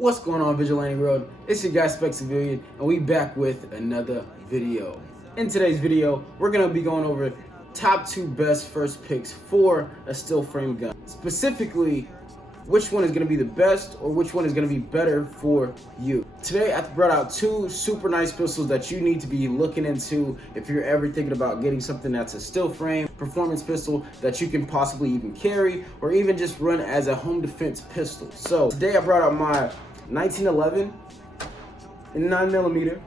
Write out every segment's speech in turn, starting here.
What's going on, Vigilante World? It's your guy Spec Civilian, and we back with another video. In today's video, we're gonna be going over top 2 best first picks for a steel frame gun. Specifically, which one is gonna be the best or which one is gonna be better for you. Today, I brought out 2 super nice pistols that you need to be looking into if you're ever thinking about getting something that's a steel frame performance pistol that you can possibly even carry or even just run as a home defense pistol. So today I brought out my 1911 in 9mm,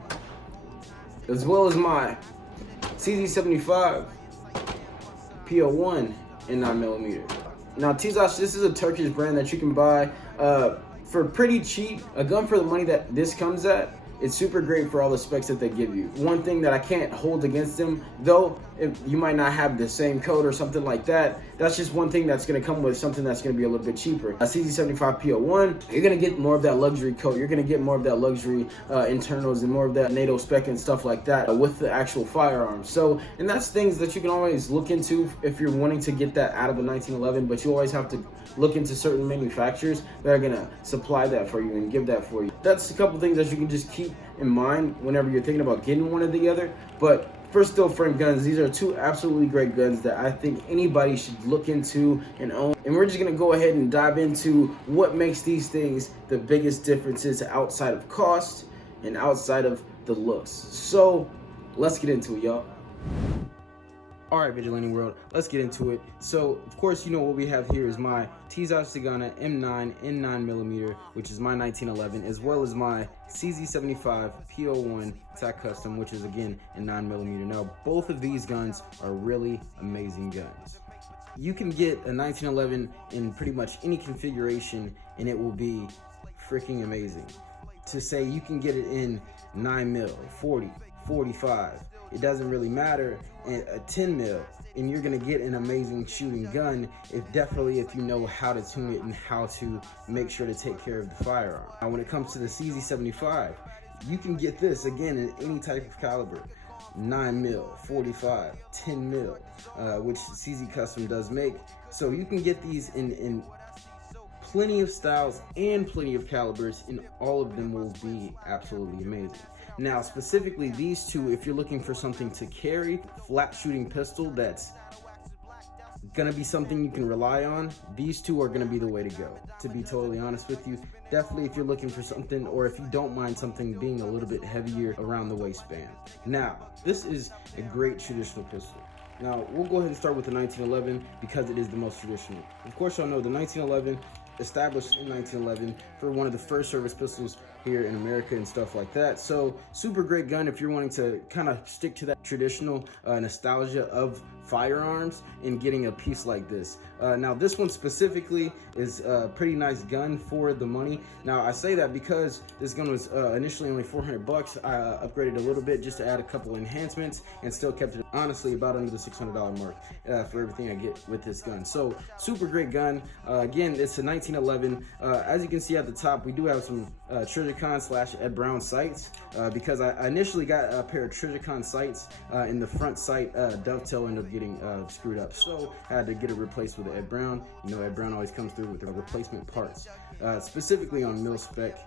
as well as my CZ75 P-01 in 9mm. Now, Tisas, this is a Turkish brand that you can buy for pretty cheap. A gun for the money that this comes at. It's super great for all the specs that they give you. One thing that I can't hold against them, though, if you might not have the same code or something like that, that's just one thing that's going to come with something that's going to be a little bit cheaper. A CZ75 P-01, you're going to get more of that luxury coat. You're going to get more of that luxury internals and more of that NATO spec and stuff like that with the actual firearm. So, and that's things that you can always look into if you're wanting to get that out of a 1911, but you always have to look into certain manufacturers that are going to supply that for you and give that for you. That's a couple things that you can just keep in mind whenever you're thinking about getting one or the other. But for steel frame guns, these are 2 absolutely great guns that I think anybody should look into and own. And we're just gonna go ahead and dive into what makes these things the biggest differences outside of cost and outside of the looks. So let's get into it, y'all. All right, Vigilante World, let's get into it. So, of course, you know what we have here is my Tisas M9 in 9mm, which is my 1911, as well as my CZ75 P-01 TAC Custom, which is again in 9mm. Now, both of these guns are really amazing guns. You can get a 1911 in pretty much any configuration, and it will be freaking amazing. To say you can get it in 9mm, 40, 45, it doesn't really matter, and a 10 mil, and you're gonna get an amazing shooting gun if you know how to tune it and how to make sure to take care of the firearm. Now, when it comes to the CZ75, you can get this again in any type of caliber. 9mm, 45, 10mm, which CZ Custom does make. So you can get these in plenty of styles and plenty of calibers, and all of them will be absolutely amazing. Now, specifically these 2, if you're looking for something to carry, flat shooting pistol that's gonna be something you can rely on, these 2 are gonna be the way to go, to be totally honest with you. Definitely if you're looking for something, or if you don't mind something being a little bit heavier around the waistband. Now, this is a great traditional pistol. Now, we'll go ahead and start with the 1911 because it is the most traditional. Of course, y'all know the 1911, established in 1911 for one of the first service pistols here in America and stuff like that. So super great gun if you're wanting to kind of stick to that traditional nostalgia of firearms and getting a piece like this. Now this one specifically is a pretty nice gun for the money. Now I say that because this gun was initially only 400 bucks. I upgraded a little bit just to add a couple enhancements and still kept it honestly about under the $600 mark for everything I get with this gun. So super great gun. Again, it's a 1911. As you can see at the top, we do have some Trijicon / Ed Brown sights because I initially got a pair of Trijicon sights in the front sight dovetail ended up getting screwed up, so I had to get it replaced with the Ed Brown. You know, Ed Brown always comes through with the replacement parts, specifically on mil spec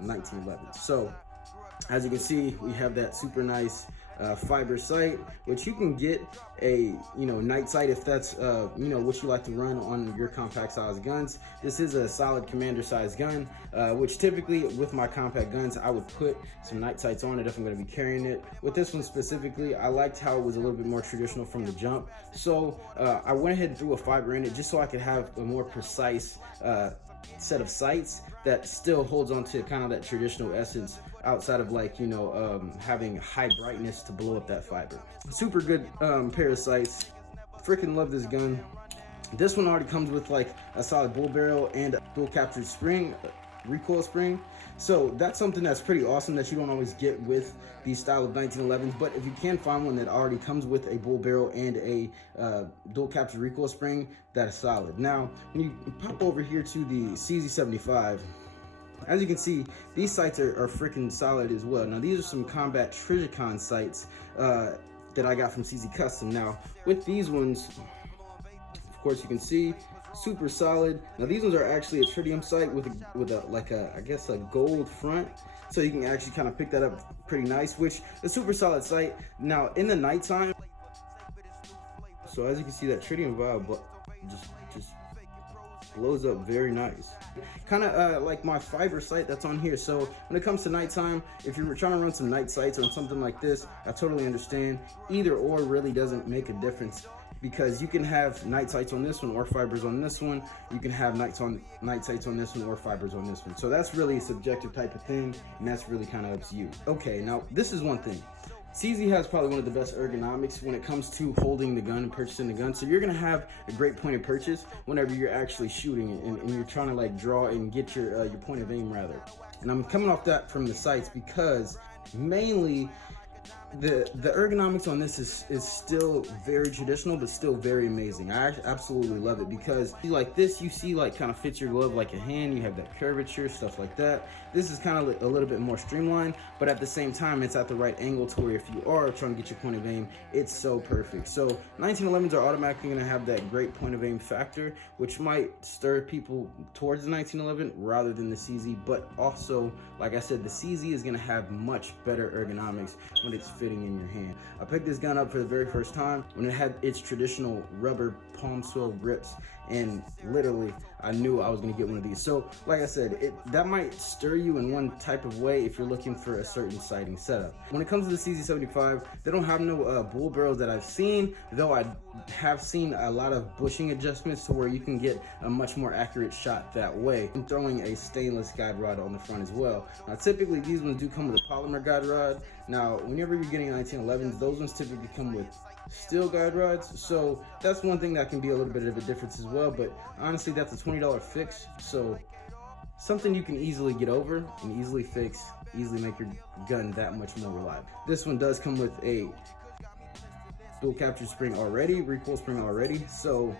1911. So as you can see, we have that super nice fiber sight, which you can get a night sight if that's what you like to run on your compact size guns. This is a solid commander size gun, which typically with my compact guns I would put some night sights on it if I'm going to be carrying it. With this one specifically, I liked how it was a little bit more traditional from the jump, so I went ahead and threw a fiber in it just so I could have a more precise set of sights that still holds on to kind of that traditional essence outside of having high brightness to blow up that fiber. Super good pair of sights. Freaking love this gun. This one already comes with like a solid bull barrel and a dual captured spring, recoil spring. So that's something that's pretty awesome that you don't always get with these style of 1911s, but if you can find one that already comes with a bull barrel and a dual captured recoil spring, that is solid. Now, when you pop over here to the CZ75, as you can see, these sights are freaking solid as well. Now, these are some combat Trijicon sights that I got from CZ Custom. Now, with these ones, of course, you can see super solid. Now these ones are actually a tritium sight with a like a, I guess, a gold front, so you can actually kind of pick that up pretty nice, which is super solid sight. Now in the nighttime, so as you can see, that tritium vibe just blows up very nice. Kind of like my fiber sight that's on here. So when it comes to nighttime, if you were trying to run some night sights on something like this, I totally understand. Either or really doesn't make a difference, because you can have night sights on this one or fibers on this one. You can have night sights on this one or fibers on this one. So that's really a subjective type of thing, and that's really kind of up to you. Okay, now this is one thing. CZ has probably one of the best ergonomics when it comes to holding the gun and purchasing the gun. So you're gonna have a great point of purchase whenever you're actually shooting it and you're trying to like draw and get your point of aim rather. And I'm coming off that from the sights because mainly the ergonomics on this is still very traditional, but still very amazing. I absolutely love it, because like this, you see like kind of fits your glove like a hand. You have that curvature, stuff like that. This is kind of a little bit more streamlined, but at the same time, it's at the right angle to where if you are trying to get your point of aim, it's so perfect. So 1911s are automatically going to have that great point of aim factor, which might stir people towards the 1911 rather than the CZ. But also, like I said, the CZ is going to have much better ergonomics when it's fitting in your hand. I picked this gun up for the very first time when it had its traditional rubber palm swell grips, and literally I knew I was going to get one of these. So like I said, that might stir you in one type of way if you're looking for a certain sighting setup. When it comes to the CZ75, they don't have no bull barrels that I've seen, though I have seen a lot of bushing adjustments to where you can get a much more accurate shot that way. I'm throwing a stainless guide rod on the front as well. Now typically these ones do come with a polymer guide rod. Now whenever you're getting 1911s, those ones typically come with steel guide rods, so that's one thing that can be a little bit of a difference as well. But honestly, that's a $20 fix, so something you can easily get over and easily fix, easily make your gun that much more reliable. This one does come with a dual capture spring already, recoil spring already. So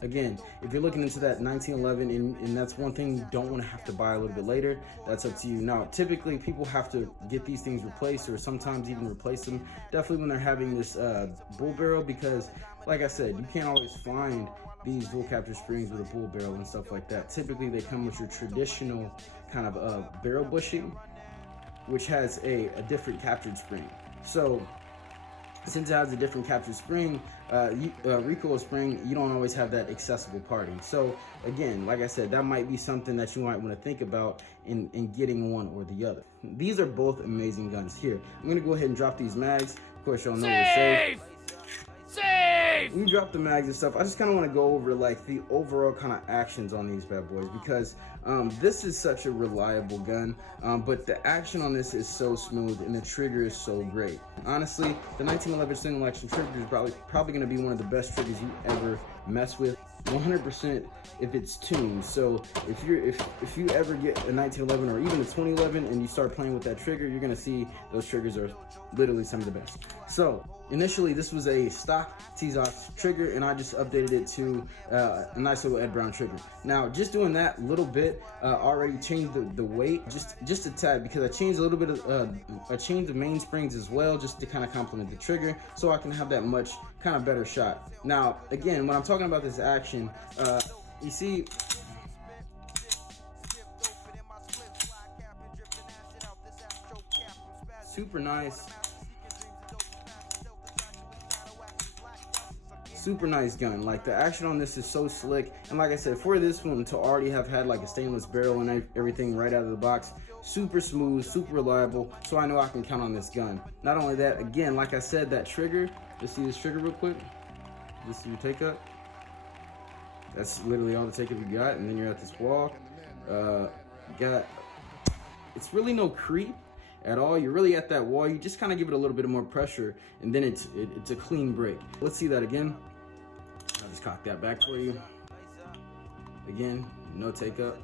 again, if you're looking into that 1911 and that's one thing you don't want to have to buy a little bit later, that's up to you. Now typically people have to get these things replaced, or sometimes even replace them, definitely when they're having this bull barrel, because like I said, you can't always find these dual capture springs with a bull barrel and stuff like that. Typically they come with your traditional kind of barrel bushing, which has a different captured spring. So since it has a different captured spring, recoil spring, you don't always have that accessible parting. So again, like I said, that might be something that you might want to think about in getting one or the other. These are both amazing guns. Here, I'm gonna go ahead and drop these mags. Of course, y'all know they're safe. When you drop the mags and stuff, I just kind of want to go over like the overall kind of actions on these bad boys, because this is such a reliable gun, but the action on this is so smooth and the trigger is so great. Honestly, the 1911 single action trigger is probably going to be one of the best triggers you ever mess with. 100% if it's tuned. So if you ever get a 1911 or even a 2011 and you start playing with that trigger, you're gonna see those triggers are literally some of the best. So initially this was a stock Tisas trigger, and I just updated it to a nice little Ed Brown trigger. Now just doing that little bit already changed the weight just a tad, because I changed a little bit of I changed the mainsprings as well, just to kind of complement the trigger, so I can have that much kind of better shot. Now again, when I'm talking about this action, you see super nice gun. Like the action on this is so slick, and like I said, for this one to already have had like a stainless barrel and everything right out of the box, super smooth, super reliable, so I know I can count on this gun. Not only that, again, like I said, that trigger, just see this trigger real quick, just see your take up. That's literally all the take up you got, and then you're at this wall. It's really no creep at all. You're really at that wall. You just kind of give it a little bit more pressure, and then it's a clean break. Let's see that again. I'll just cock that back for you. Again, no take up,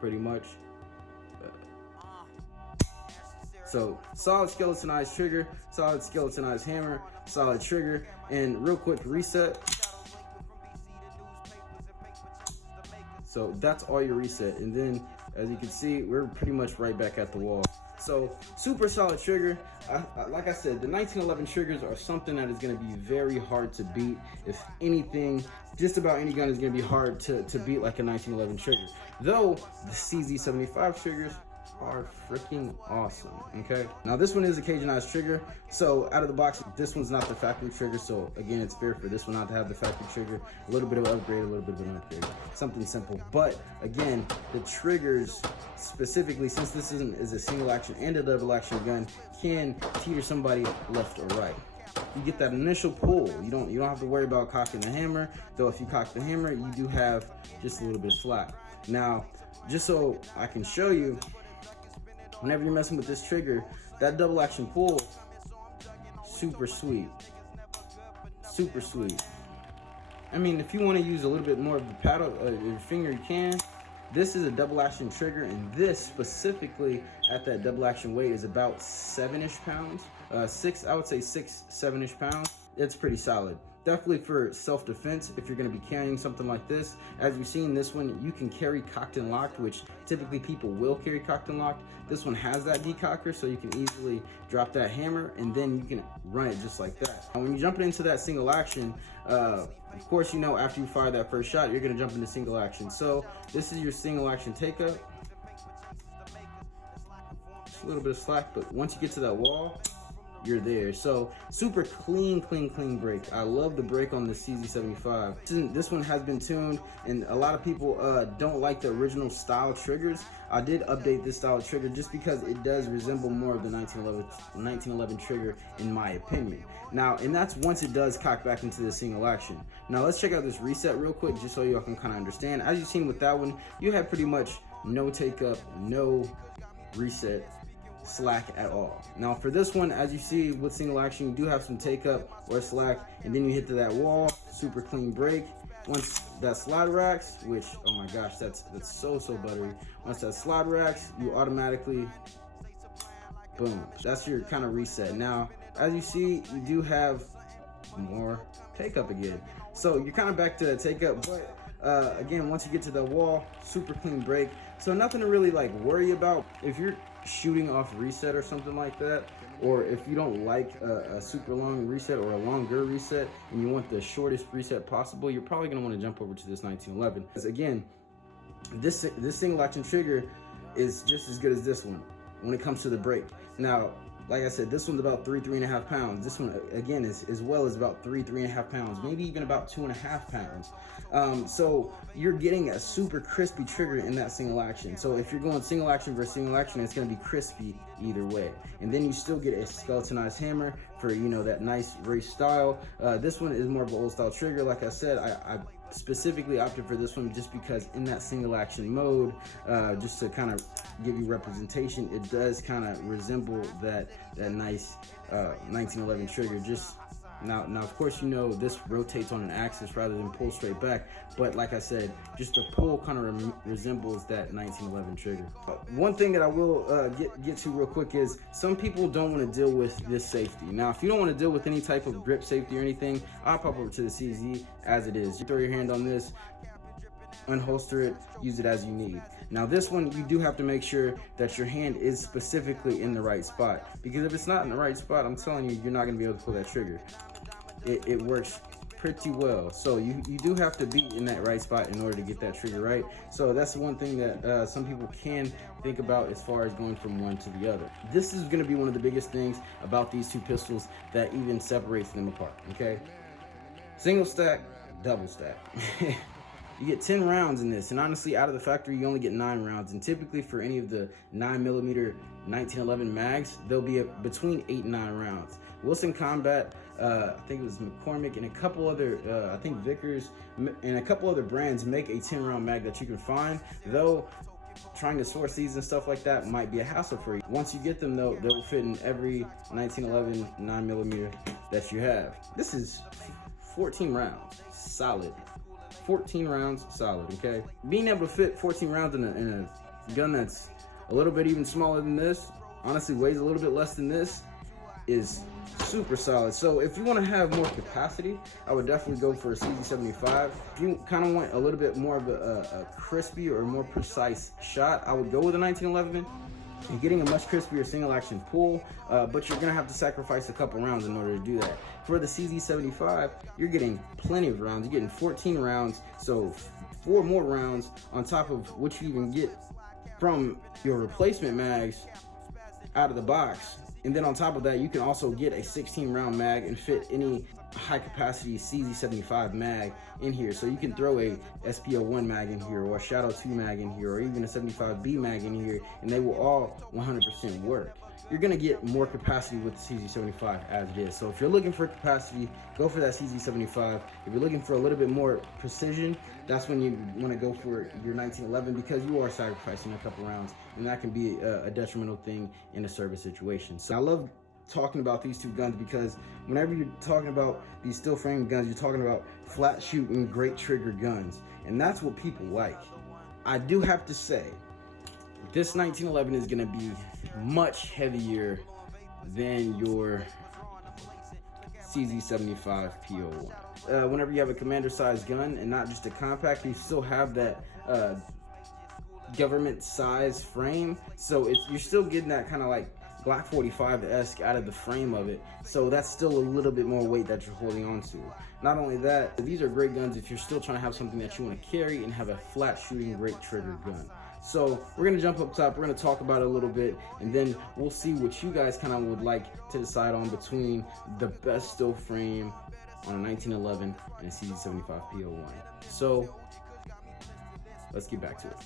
pretty much. So solid skeletonized trigger, solid skeletonized hammer, solid trigger, and real quick reset. So that's all your reset, and then as you can see, we're pretty much right back at the wall. So super solid trigger. Like I said, the 1911 triggers are something that is going to be very hard to beat. If anything, just about any gun is going to be hard to beat like a 1911 trigger. Though the CZ75 triggers are freaking awesome. Okay, now this one is a Cajunized trigger, so out of the box this one's not the factory trigger, so again it's fair for this one not to have the factory trigger. A little bit of an upgrade, a little bit of an upgrade, something simple. But again, the triggers specifically, since this is a single action and a double action gun, can teeter somebody left or right. You get that initial pull. You don't have to worry about cocking the hammer, though if you cock the hammer you do have just a little bit of slack. Now just so I can show you, whenever you're messing with this trigger, that double action pull, super sweet, super sweet. I mean, if you want to use a little bit more of the paddle, your finger, you can. This is a double action trigger, and this specifically at that double action weight is about 7-ish pounds. I would say 6-7-ish pounds. It's pretty solid. Definitely for self-defense, if you're going to be carrying something like this. As you've seen, this one you can carry cocked and locked, which typically people will carry cocked and locked. This one has that decocker, so you can easily drop that hammer and then you can run it just like that. And when you're jumping into that single action, of course, you know, after you fire that first shot, you're going to jump into single action. So this is your single action take up. Just a little bit of slack, but once you get to that wall, you're there. So super clean brake. I love the brake on the CZ75. This one has been tuned, and a lot of people don't like the original style triggers. I did update this style trigger just because it does resemble more of the 1911 trigger in my opinion. Now, and that's once it does cock back into the single action. Now let's check out this reset real quick just so y'all can kind of understand. As you've seen with that one, you have pretty much no take up, no reset, slack at all. Now for this one, as you see with single action, you do have some take up or slack, and then you hit to that wall, super clean brake. Once that slide racks, which, oh my gosh, that's so buttery. Once that slide racks, you automatically, boom, that's your kind of reset. Now as you see, you do have more take up again, so you're kind of back to take up. But again, once you get to the wall, super clean brake, so nothing to really like worry about. If you're shooting off reset or something like that, or if you don't like a super long reset or a longer reset and you want the shortest reset possible, you're probably going to want to jump over to this 1911. Because again, this single action trigger is just as good as this one when it comes to the brake. Now, like I said, this one's about 3.5 pounds. This one again is as well as about 3.5 pounds, maybe even about 2.5 pounds. So you're getting a super crispy trigger in that single action. So if you're going single action versus single action, it's going to be crispy either way. And then you still get a skeletonized hammer for, you know, that nice race style. This one is more of an old style trigger. Like I said, I specifically opted for this one just because in that single action mode, just to kind of give you representation, it does kind of resemble that nice 1911 trigger. Just now of course, you know, this rotates on an axis rather than pull straight back, but like I said, just the pull kind of resembles that 1911 trigger. One thing that I will get to real quick is some people don't want to deal with this safety. Now if you don't want to deal with any type of grip safety or anything, I'll pop over to the CZ as it is. You throw your hand on this, unholster it, use it as you need. Now this one, you do have to make sure that your hand is specifically in the right spot, because if it's not in the right spot, I'm telling you, you're not going to be able to pull that trigger. It works pretty well, so you do have to be in that right spot in order to get that trigger right. So that's one thing that some people can think about as far as going from one to the other. This is going to be one of the biggest things about these two pistols that even separates them apart. Okay, single stack, double stack. You get 10 rounds in this, and honestly, out of the factory, you only get 9 rounds. And typically, for any of the 9mm 1911 mags, they'll be between 8 and 9 rounds. Wilson Combat, I think it was McCormick, and a couple other, I think Vickers, and a couple other brands make a 10-round mag that you can find. Though trying to source these and stuff like that might be a hassle for you. Once you get them, though, they'll fit in every 1911 9mm that you have. This is 14 rounds, solid. 14 rounds solid. Okay, being able to fit 14 rounds in a gun that's a little bit even smaller than this, honestly weighs a little bit less than this, is super solid. So if you want to have more capacity, I would definitely go for a CZ75. If you kind of want a little bit more of a crispy or more precise shot, I would go with a 1911. You're getting a much crispier single action pull, but you're gonna have to sacrifice a couple rounds in order to do that. For the CZ75, you're getting plenty of rounds. You're getting 14 rounds, so 4 more rounds on top of what you even get from your replacement mags out of the box. And then on top of that, you can also get a 16 round mag and fit any high capacity CZ75 mag in here. So you can throw a SP-01 mag in here, or a Shadow 2 mag in here, or even a 75B mag in here, and they will all 100% work. You're gonna get more capacity with the CZ75 as it is. So if you're looking for capacity, go for that CZ75. If you're looking for a little bit more precision, that's when you wanna go for your 1911, because you are sacrificing a couple rounds, and that can be a detrimental thing in a service situation. So I love talking about these two guns, because whenever you're talking about these steel frame guns, you're talking about flat shooting, great trigger guns, and that's what people like. I do have to say, this 1911 is gonna be much heavier than your CZ75 P-01. Whenever you have a commander sized gun and not just a compact, you still have that government size frame, so you're still getting that kind of like Glock 45-esque out of the frame of it, so that's still a little bit more weight that you're holding on to. Not only that, these are great guns if you're still trying to have something that you want to carry and have a flat shooting, great trigger gun. So we're gonna jump up top, we're gonna talk about it a little bit, and then we'll see what you guys kind of would like to decide on between the best steel frame on a 1911 and a CZ75 P-01. So let's get back to it.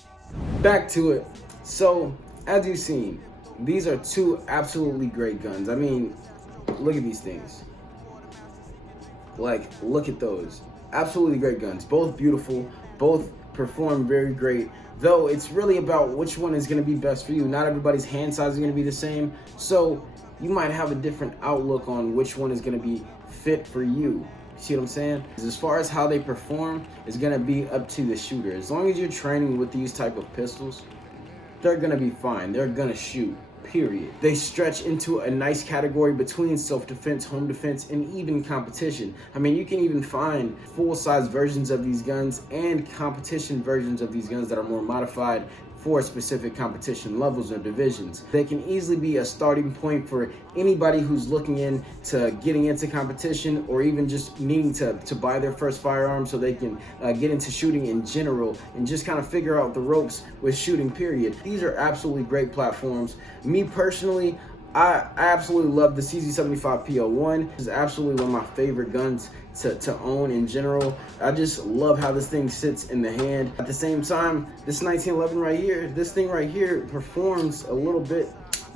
Back to it. So as you've seen, these are two absolutely great guns. I mean, look at these things. Like, look at those. Absolutely great guns. Both beautiful, both perform very great. Though it's really about which one is going to be best for you. Not everybody's hand size is going to be the same. So you might have a different outlook on which one is going to be fit for you. See what I'm saying? As far as how they perform, it's going to be up to the shooter. As long as you're training with these type of pistols, they're going to be fine. They're going to shoot. Period. They stretch into a nice category between self-defense, home defense, and even competition. I mean, you can even find full-size versions of these guns and competition versions of these guns that are more modified for specific competition levels or divisions. They can easily be a starting point for anybody who's looking into getting into competition, or even just needing to buy their first firearm so they can get into shooting in general and just kind of figure out the ropes with shooting, period. These are absolutely great platforms. Me personally, I absolutely love the CZ75 P-01. It's absolutely one of my favorite guns to own in general. I just love how this thing sits in the hand. At the same time, this 1911 right here, this thing right here performs a little bit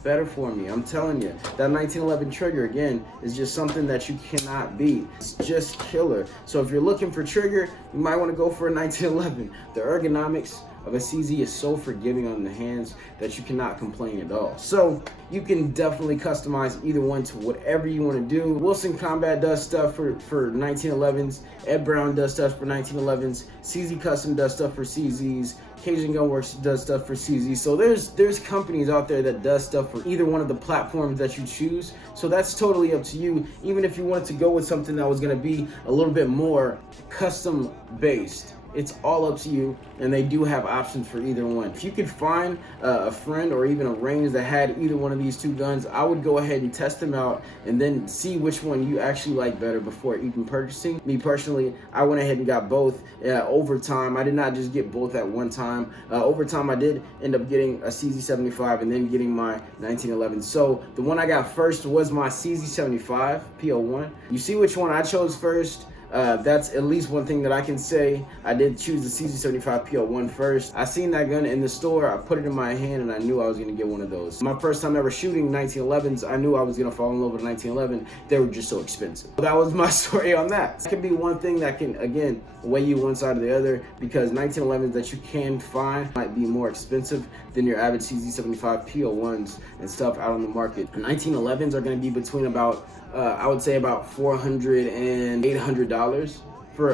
better for me. I'm telling you, that 1911 trigger, again, is just something that you cannot beat. It's just killer. So if you're looking for trigger, you might want to go for a 1911. The ergonomics of a CZ is so forgiving on the hands that you cannot complain at all. So you can definitely customize either one to whatever you want to do. Wilson Combat does stuff for 1911s. Ed Brown does stuff for 1911s. CZ Custom does stuff for CZs. Cajun Gunworks does stuff for CZ. So there's companies out there that does stuff for either one of the platforms that you choose. So that's totally up to you. Even if you wanted to go with something that was going to be a little bit more custom based, it's all up to you, and they do have options for either one. If you could find a friend or even a range that had either one of these two guns, I would go ahead and test them out and then see which one you actually like better before even purchasing. Me personally, I went ahead and got both over time. I did not just get both at one time. Over time, I did end up getting a CZ75 and then getting my 1911. So the one I got first was my CZ75 P-01. You see which one I chose first. That's at least one thing that I can say. I did choose the CZ75 P-01 first. I seen that gun in the store, I put it in my hand, and I knew I was gonna get one of those. My first time ever shooting 1911s, I knew I was gonna fall in love with a 1911. They were just so expensive. That was my story on that. That can be one thing that can, again, weigh you one side or the other, because 1911s that you can find might be more expensive than your average CZ75 P-01s and stuff out on the market. 1911s are gonna be between about I would say about $400 and $800 for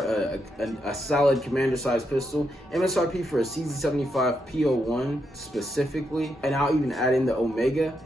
a solid commander size pistol. MSRP for a CZ75 P-01 specifically, and I'll even add in the Omega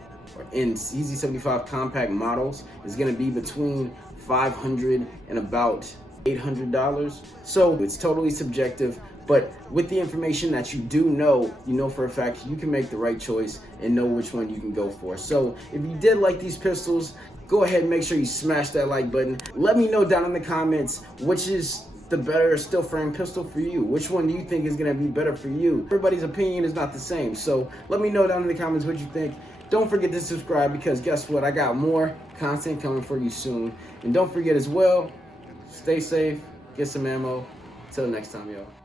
in CZ75 compact models, is going to be between $500 and about $800. So it's totally subjective. But with the information that you do know, you know for a fact you can make the right choice and know which one you can go for. So if you did like these pistols, go ahead and make sure you smash that like button. Let me know down in the comments which is the better still frame pistol for you. Which one do you think is gonna be better for you? Everybody's opinion is not the same. So let me know down in the comments what you think. Don't forget to subscribe, because guess what? I got more content coming for you soon. And don't forget as well, stay safe, get some ammo. Till next time, y'all.